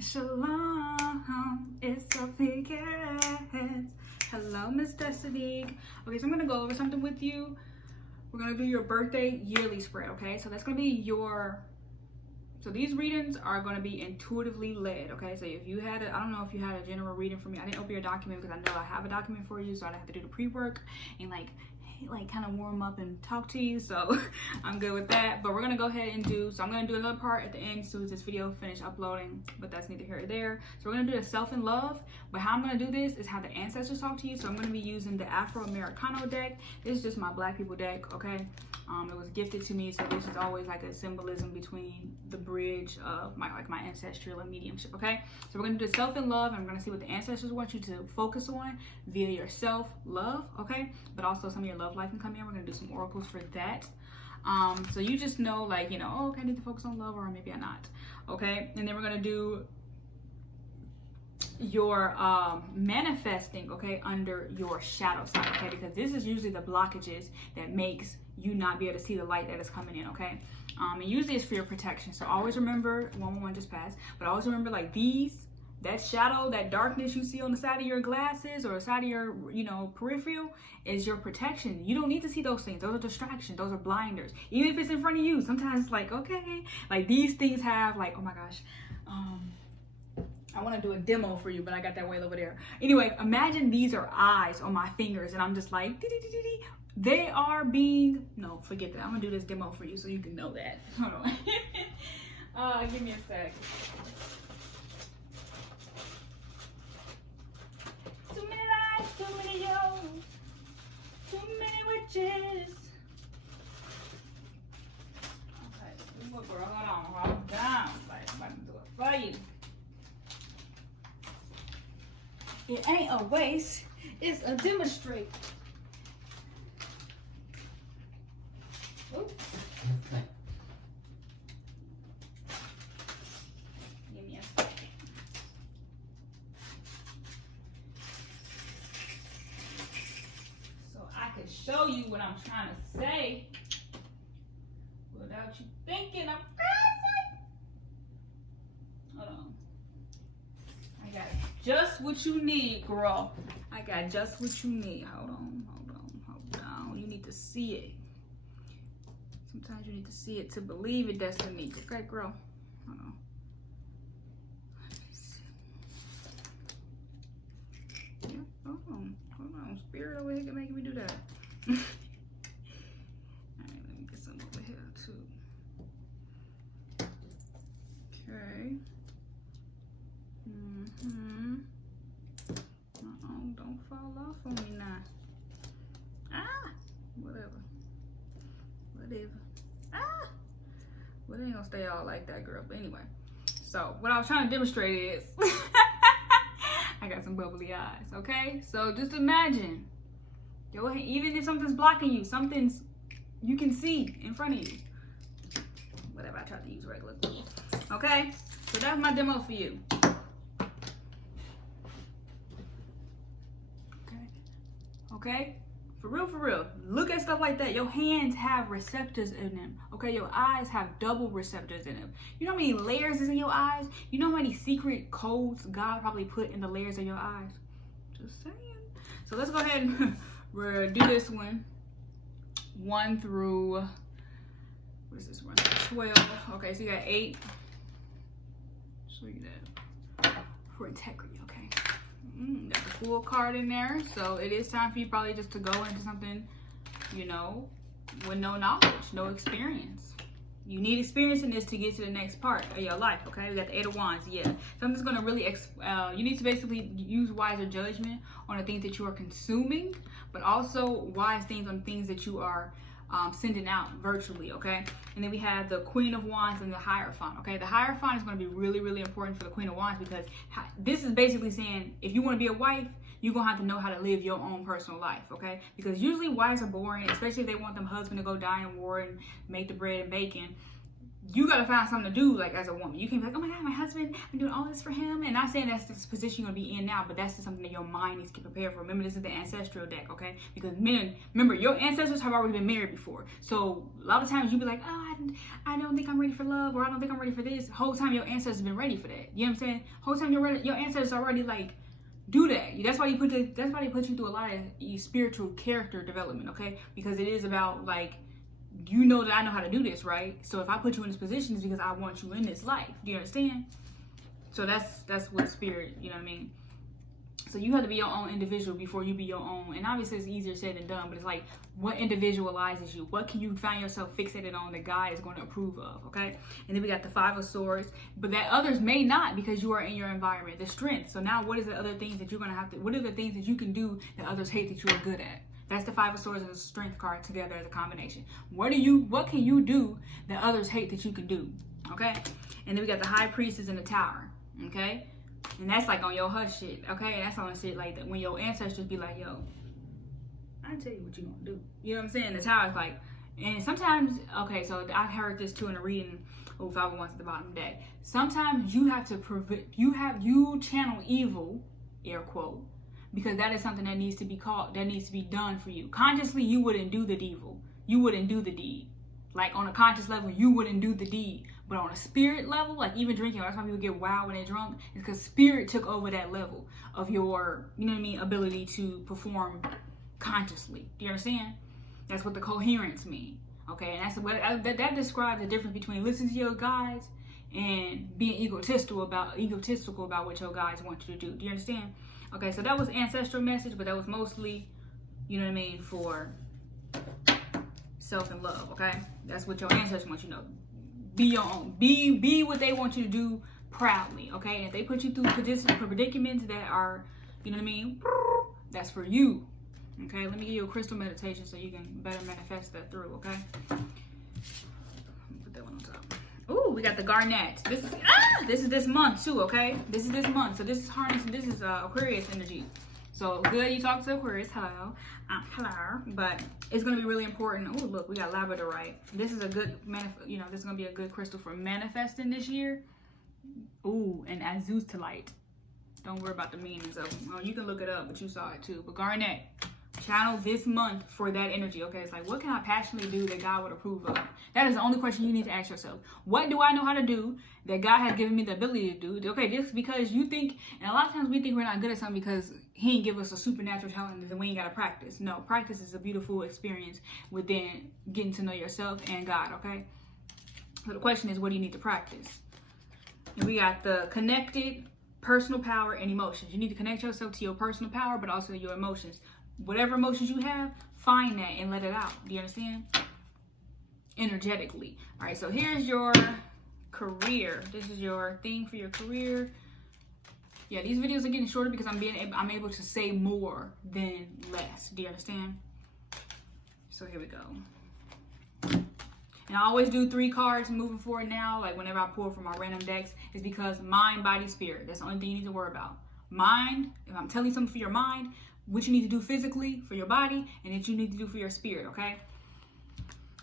Shalom, it's a weekend. Hello, Miss Destinique. Okay, so I'm gonna go over something with you. We're gonna do your birthday yearly spread, okay? So that's gonna be so these readings are gonna be intuitively led, okay? So if you had I don't know if you had a general reading for me. I didn't open your document because I know I have a document for you, so I didn't have to do the pre-work and like kind of warm up and talk to you, so I'm good with that. But we're gonna go ahead and so I'm gonna do another part at the end as soon as this video finish uploading, but that's neither here nor there. So we're gonna do the self and love, but how I'm gonna do this is have the ancestors talk to you. So I'm gonna be using the Afro-Americano deck. This is just my Black people deck, okay? It was gifted to me, so this is always like a symbolism between the bridge of my ancestral and mediumship, okay? So we're gonna do self and love, and I'm gonna see what the ancestors want you to focus on via your self-love, okay? But also some of your love life can come in. We're gonna do some oracles for that. So you just know, like, you know, oh, okay, I need to focus on love, or maybe I'm not, okay? And then we're gonna do your manifesting, okay, under your shadow side, okay, because this is usually the blockages that makes you not be able to see the light that is coming in, okay? And usually it's for your protection. So always remember, 111 just passed, but always remember, like, that shadow, that darkness you see on the side of your glasses or the side of your, peripheral is your protection. You don't need to see those things. Those are distractions. Those are blinders. Even if it's in front of you, sometimes it's like, okay, like these things have, like, oh my gosh, I want to do a demo for you, but I got that way over there. Anyway, imagine these are eyes on my fingers, and I'm just like, they are being, no, forget that. I'm going to do this demo for you so you can know that. Hold on. Give me a sec. Too many lies, too many yos, too many witches. Okay, girl, hold on down. I'm about to do it for you. It ain't a waste, it's a demonstrate. Ooh. Give me a second. So I can show you what I'm trying to say without you thinking I'm crazy. Hold on. I got just what you need, girl. I got just what you need. Hold on. You need to see it. Sometimes you need to see it to believe it, Destinique. Okay, girl. Hold on. Yeah, hold on. Spirit over here can make me do that. Alright, let me get some over here too. Okay. Don't fall off on me now. Whatever. Well, it ain't gonna stay all like that, girl. But anyway, so what I was trying to demonstrate is I got some bubbly eyes, okay? So just imagine, even if something's blocking you, you can see in front of you. Whatever, I tried to use regular glue. Okay? So that's my demo for you. Okay? For real. Look at stuff like that. Your hands have receptors in them. Okay? Your eyes have double receptors in them. You know how many layers is in your eyes? You know how many secret codes God probably put in the layers of your eyes? Just saying. So let's go ahead and we'll do this one. 1 through, what is this one? 12. Okay, so you got 8. Show you that. For integrity, okay? Got the Fool card in there, so it is time for you probably just to go into something, with no knowledge, no experience. You need experience in this to get to the next part of your life, okay? We got the 8 of Wands, yeah. Something's gonna really, you need to basically use wiser judgment on the things that you are consuming, but also wise things on things that you are sending out virtually, okay? And then we have the Queen of Wands and the Hierophant, okay? The Hierophant is going to be really, really important for the Queen of Wands because this is basically saying if you want to be a wife, you're going to have to know how to live your own personal life, okay? Because usually wives are boring, especially if they want them husband to go die in war and make the bread and bacon. you gotta find something to do, like, as a woman. You can't be like, oh my God, my husband, I'm doing all this for him. And not saying that's the position you're gonna be in now, but that's just something that your mind needs to get prepared for. Remember, this is the ancestral deck, okay? Because men, remember, your ancestors have already been married before. So a lot of times you be like, oh, I don't think I'm ready for love, or I don't think I'm ready for this. Whole time your ancestors have been ready for that. You know what I'm saying? Whole time your ancestors already, like, do that. That's why they put you through a lot of spiritual character development, okay? Because it is about, like, you know that I know how to do this, right? So if I put you in this position, it's because I want you in this life. Do you understand? So that's what spirit, you know what I mean? So you have to be your own individual before you be your own. And obviously it's easier said than done, but it's like, what individualizes you? What can you find yourself fixated on that God is going to approve of, okay? And then we got the Five of Swords, but that others may not, because you are in your environment, the strength. So now what is the other things that you're going to have to, what are the things that you can do that others hate that you are good at? That's the Five of Swords and the Strength card together as a combination. What can you do that others hate that you can do? Okay? And then we got the High Priestess and the Tower. Okay? And that's like on your hush shit. Okay? And that's on shit like that when your ancestors be like, yo, I tell you what you gonna do. You know what I'm saying? The Tower is like, and sometimes, okay, so I heard this too in a reading of 501s at the bottom of the day. Sometimes you have to you channel evil, air quote, because that is something that needs to be done for you. Consciously, you wouldn't do the evil. You wouldn't do the deed. Like on a conscious level, you wouldn't do the deed. But on a spirit level, like even drinking, that's why people get wild when they're drunk, is because spirit took over that level of your, you know what I mean, ability to perform consciously. Do you understand? That's what the coherence mean. Okay, and that's what that describes the difference between listening to your guides and being egotistical about what your guides want you to do. Do you understand? Okay, so that was ancestral message, but that was mostly, you know what I mean, for self and love, okay? That's what your ancestors want you to know. Be your own. Be what they want you to do proudly, okay? And if they put you through predicaments that are, you know what I mean, that's for you, okay? Let me give you a crystal meditation so you can better manifest that through, okay? Put that one on top. Ooh, we got the garnet. This is this month too, okay? This is this month. So this is harnessing. This is Aquarius energy. So good, you talk to Aquarius. Hello, hello. But it's gonna be really important. Oh, look, we got labradorite. This is a good this is gonna be a good crystal for manifesting this year. Ooh, and azutolite. Don't worry about the meanings of them. Oh, you can look it up, but you saw it too. But garnet. Channel this month for that energy, okay? It's like, what can I passionately do that God would approve of? That is the only question you need to ask yourself. What do I know how to do that God has given me the ability to do? Okay, just because you think, and a lot of times we think we're not good at something because he ain't give us a supernatural talent and we ain't got to practice. No, practice is a beautiful experience within getting to know yourself and God, okay? So the question is, what do you need to practice? And we got the connected, personal power, and emotions. You need to connect yourself to your personal power, but also your emotions. Whatever emotions you have, find that and let it out. Do you understand? Energetically. All right, so here's your career. This is your thing for your career. Yeah, these videos are getting shorter because I'm able to say more than less. Do you understand? So here we go. And I always do 3 cards moving forward now. Like whenever I pull from my random decks, is because mind, body, spirit. That's the only thing you need to worry about. Mind, if I'm telling you something for your mind, what you need to do physically for your body, and what you need to do for your spirit, okay?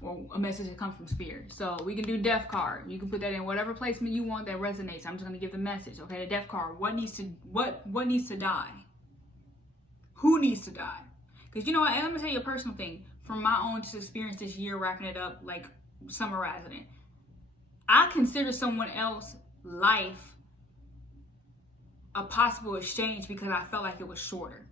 Or a message that comes from spirit. So we can do death card. You can put that in whatever placement you want that resonates. I'm just gonna give the message, okay? The death card. What needs to die? Who needs to die? Because you know what? And I'm gonna tell you a personal thing from my own experience this year, wrapping it up, like summarizing it. I consider someone else's life a possible exchange because I felt like it was shorter.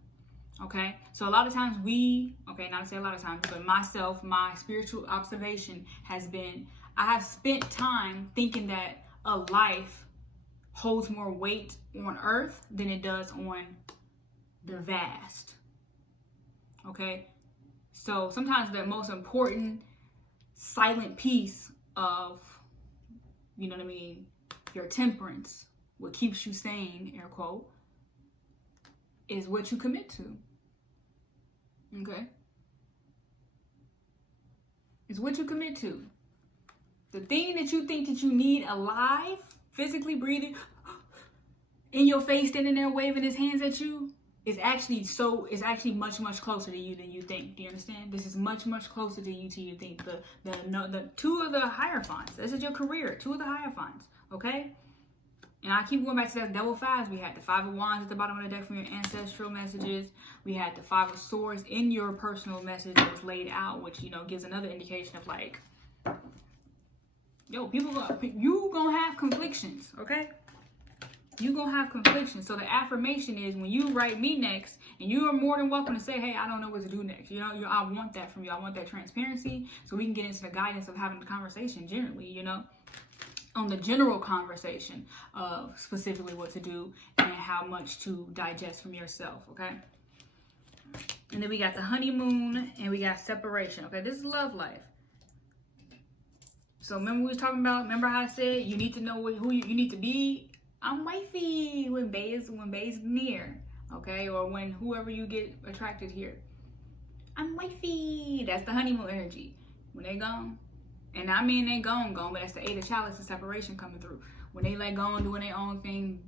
Okay, so a lot of times not to say a lot of times, but myself, my spiritual observation has been, I have spent time thinking that a life holds more weight on earth than it does on the vast. Okay, so sometimes the most important silent piece of, you know what I mean, your temperance, what keeps you sane, air quote, is what you commit to. Okay? It's what you commit to. The thing that you think that you need alive, physically breathing, in your face, standing there waving his hands at you, is actually much closer to you than you think. Do you understand? This is much closer to you think. The two of the Hierophants. This is your career. Two of the Hierophants. Okay. And I keep going back to that double fives. We had the Five of Wands at the bottom of the deck from your ancestral messages. We had the Five of Swords in your personal message that was laid out, which, you know, gives another indication of like, yo, you gonna have conflictions, okay? You gonna have conflictions. So the affirmation is, when you write me next, and you are more than welcome to say, hey, I don't know what to do next. You know, I want that from you. I want that transparency, so we can get into the guidance of having the conversation generally, you know, on the general conversation of specifically what to do and how much to digest from yourself, okay? And then we got the honeymoon and we got separation, okay? This is love life. So remember we was talking about, remember how I said you need to know who you need to be? I'm wifey when bae is near, okay? Or when whoever you get attracted here. I'm wifey. That's the honeymoon energy. When they gone. And I mean they gone, but that's the Eight of Chalice and separation coming through. When they let go and doing their own thing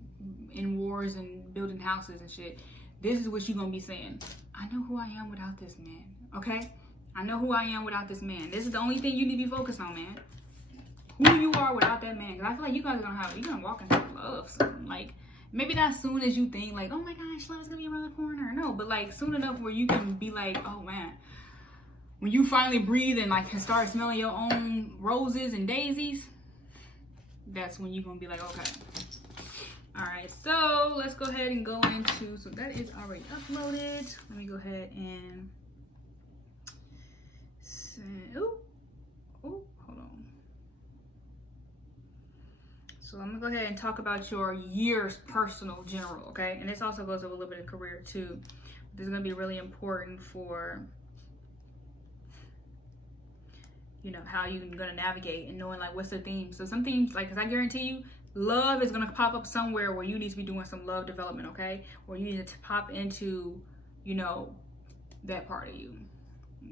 in wars and building houses and shit, this is what you're going to be saying. I know who I am without this man, okay? I know who I am without this man. This is the only thing you need to be focused on, man. Who you are without that man. Because I feel like you guys are going to walk into love soon. Like, maybe not soon as you think, like, oh my gosh, love is going to be around the corner. No, but like soon enough where you can be like, oh man. When you finally breathe and like can start smelling your own roses and daisies, that's when you're gonna be like, okay. All right, so let's go ahead and go into, so that is already uploaded. Let me go ahead and send, hold on. So I'm gonna go ahead and talk about your year's personal general, okay? And this also goes with a little bit of career too. This is gonna be really important for, you know, how you're gonna navigate and knowing like what's the theme. So some themes, like, because I guarantee you love is gonna pop up somewhere where you need to be doing some love development, okay? Or you need to pop into, you know, that part of you.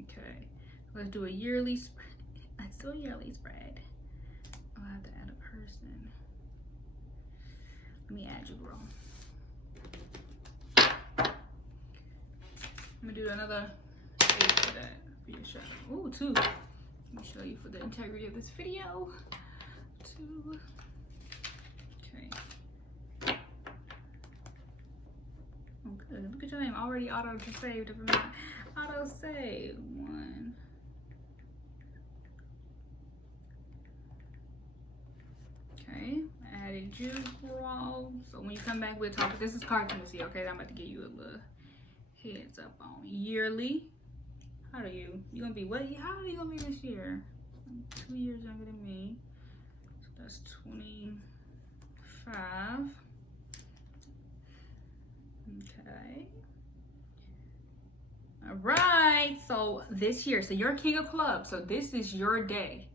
Okay, let's do a yearly spread. Let's do a yearly spread. I'll have to add a person. Let me add you, bro. I'm gonna do another 8 for that for your shot. Ooh, 2. Let me show you for the integrity of this video. 2. Okay. Oh, good. Look at your name. Already auto-saved. Auto-save. 1. Okay. Added you, bro. So when you come back, we'll talk. This is card chemistry, okay? I'm about to give you a little heads up on yearly. How are you? You gonna be what? How old are you gonna be this year? 2 years younger than me. So that's 25. Okay. All right. So this year, so you're King of Clubs. So this is your day.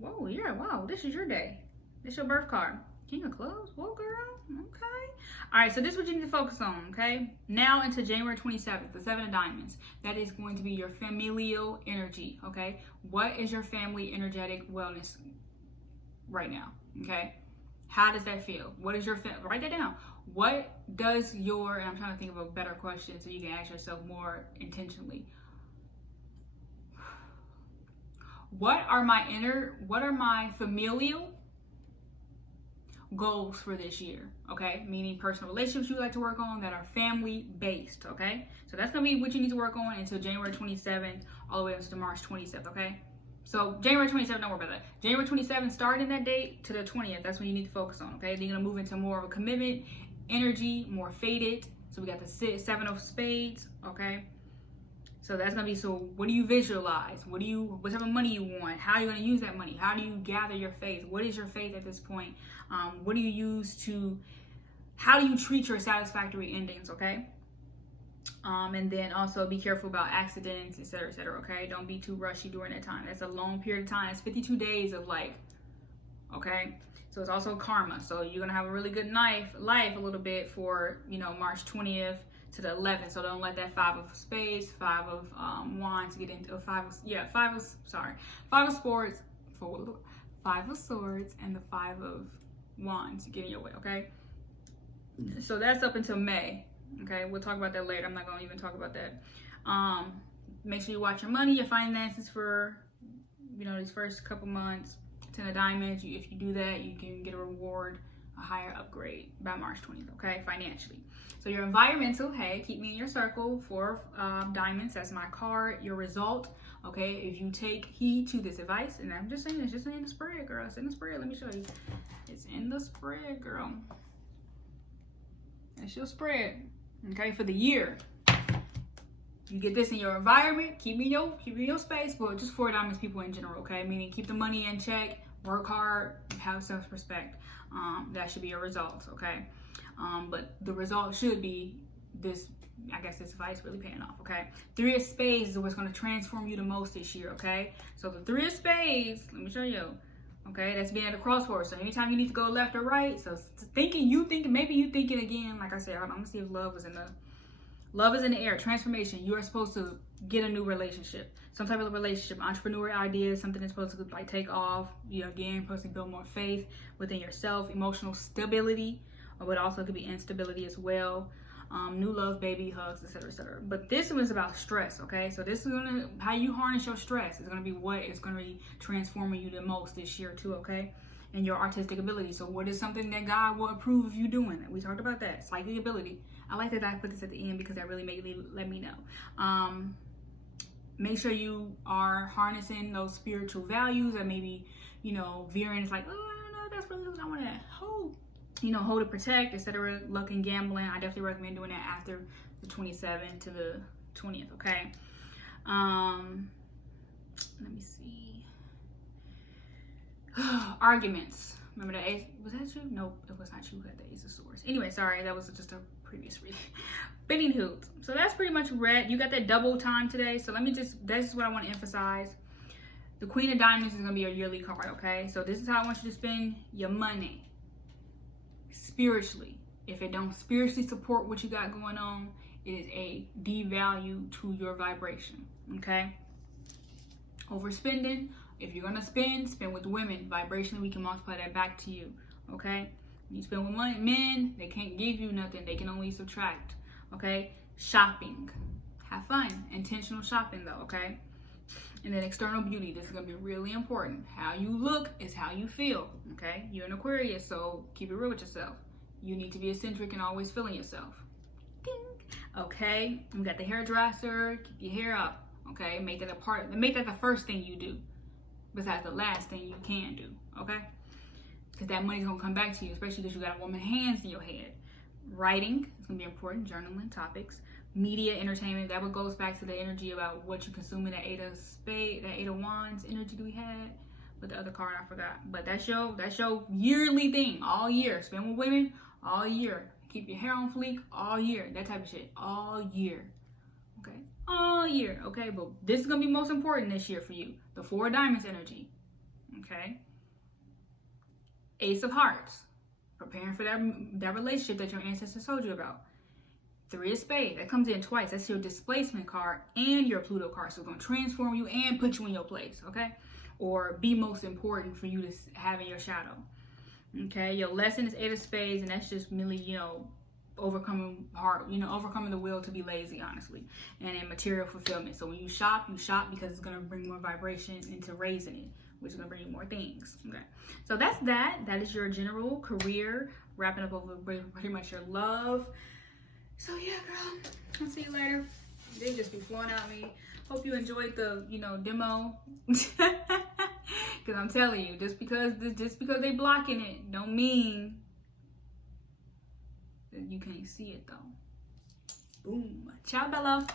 Whoa, wow. This is your day. This is your birth card. King of Clubs. Whoa, girl. Okay. All right, so this is what you need to focus on, okay? Now into January 27th, the 7 of Diamonds. That is going to be your familial energy, okay? What is your family energetic wellness right now, okay? How does that feel? What is your, write that down. What does your, and I'm trying to think of a better question so you can ask yourself more intentionally. What are my familial goals for this year, okay? Meaning personal relationships you like to work on that are family based, okay? So that's gonna be what you need to work on until January 27th, all the way up to March 27th, okay? So January 27th, don't worry about that. January 27th, starting that date to the 20th, that's when you need to focus on, okay? Then you're gonna move into more of a commitment, energy, more faded. So we got the 7 of Spades, okay? So that's gonna be, so what do you visualize? What type of money you want? How are you gonna use that money? How do you gather your faith? What is your faith at this point? What do you use to, how do you treat your satisfactory endings, okay? And then also be careful about accidents, etc., okay? Don't be too rushy during that time. That's a long period of time. It's 52 days of like, okay? So it's also karma. So you're gonna have a really good life a little bit for, you know, March 20th to the 11th. So don't let that 5 of Spades, 5 of Wands get into 5 of Swords and the 5 of Wands get in your way, okay? So that's up until May. Okay, we'll talk about that later. I'm not going to even talk about that. Make sure you watch your money, your finances for, you know, these first couple months. 10 of diamonds. If you do that, you can get a reward, a higher upgrade by March 20th, okay, financially. So your environmental, hey, keep me in your circle. 4 diamonds, that's my card. Your result, okay, if you take heed to this advice, and I'm just saying, it's just in the spread, girl. It's in the spread. Let me show you. It's in the spread, girl. That's your spread, okay, for the year. You get this in your environment, keep me in your space, but just 4 diamonds people in general, okay? Meaning keep the money in check, work hard, have self-respect. That should be your results, okay? But the result should be this, I guess this advice really paying off, okay? 3 of spades is what's going to transform you the most this year, okay? So the 3 of spades, let me show you, okay? That's being at a crossroads. So anytime you need to go left or right, so maybe you thinking again, like I said, I'm going to see if love is in the air, transformation. You are supposed to get a new relationship, some type of relationship, entrepreneur ideas, something that's supposed to like take off. You know, again, supposed to build more faith within yourself, emotional stability, but also could be instability as well. New love, baby, hugs, etc., etc. But this was about stress, okay? So this is gonna, how you harness your stress is gonna be what is gonna be transforming you the most this year too, okay? And your artistic ability. So what is something that God will approve of you doing? We talked about that, psychic ability. I like that I put this at the end because that really let me know. Make sure you are harnessing those spiritual values, and maybe, you know, veering is like, oh, I don't know, that's really what I want to hold. You know, hold to protect, etc. Luck and gambling. I definitely recommend doing that after the 27th to the 20th, okay? Let me see. Arguments. Remember the ace? Was that you? Nope, it was not you who had the Ace of Swords. Anyway, sorry, that was just a previous reading. Bending hoops. So that's pretty much red. You got that double time today. So that's what I want to emphasize. The Queen of Diamonds is going to be your yearly card, okay? So this is how I want you to spend your money. Spiritually. If it don't spiritually support what you got going on, it is a devalue to your vibration, okay? Overspending. If you're gonna spend with women. Vibrationally, we can multiply that back to you, okay? When you spend with men, they can't give you nothing. They can only subtract, okay? Shopping. Have fun. Intentional shopping, though, okay? And then external beauty. This is gonna be really important. How you look is how you feel, okay? You're an Aquarius, so keep it real with yourself. You need to be eccentric and always feeling yourself. Ding. Okay? We got the hairdresser. Keep your hair up, okay? Make that the first thing you do, besides the last thing you can do, okay? Because that money's gonna come back to you, especially because you got a woman's hands in your head. Writing is gonna be important, journaling, topics. Media, entertainment, that what goes back to the energy about what you consume in that 8 of spades, that 8 of wands energy that we had. With the other card, I forgot. But that's your yearly thing, all year. Spend with women all year. Keep your hair on fleek all year. That type of shit, all year. Okay? All year, okay? But this is gonna be most important this year for you. The 4 of diamonds energy, okay? Ace of hearts, preparing for that relationship that your ancestors told you about. 3 of spades, that comes in twice. That's your displacement card and your Pluto card. So it's gonna transform you and put you in your place, okay? Or be most important for you to have in your shadow, okay? Your lesson is 8 of spades, and that's just merely, you know, overcoming the will to be lazy, honestly, and in material fulfillment. So when you shop because it's going to bring more vibration into raising it, which is going to bring you more things, okay? So that is your general career, wrapping up over pretty much your love. So yeah, girl, I'll see you later. They just be flowing out me. Hope you enjoyed the, you know, demo. Because I'm telling you, just because they blocking it don't mean you can't see it though. Boom. Ciao, Bella.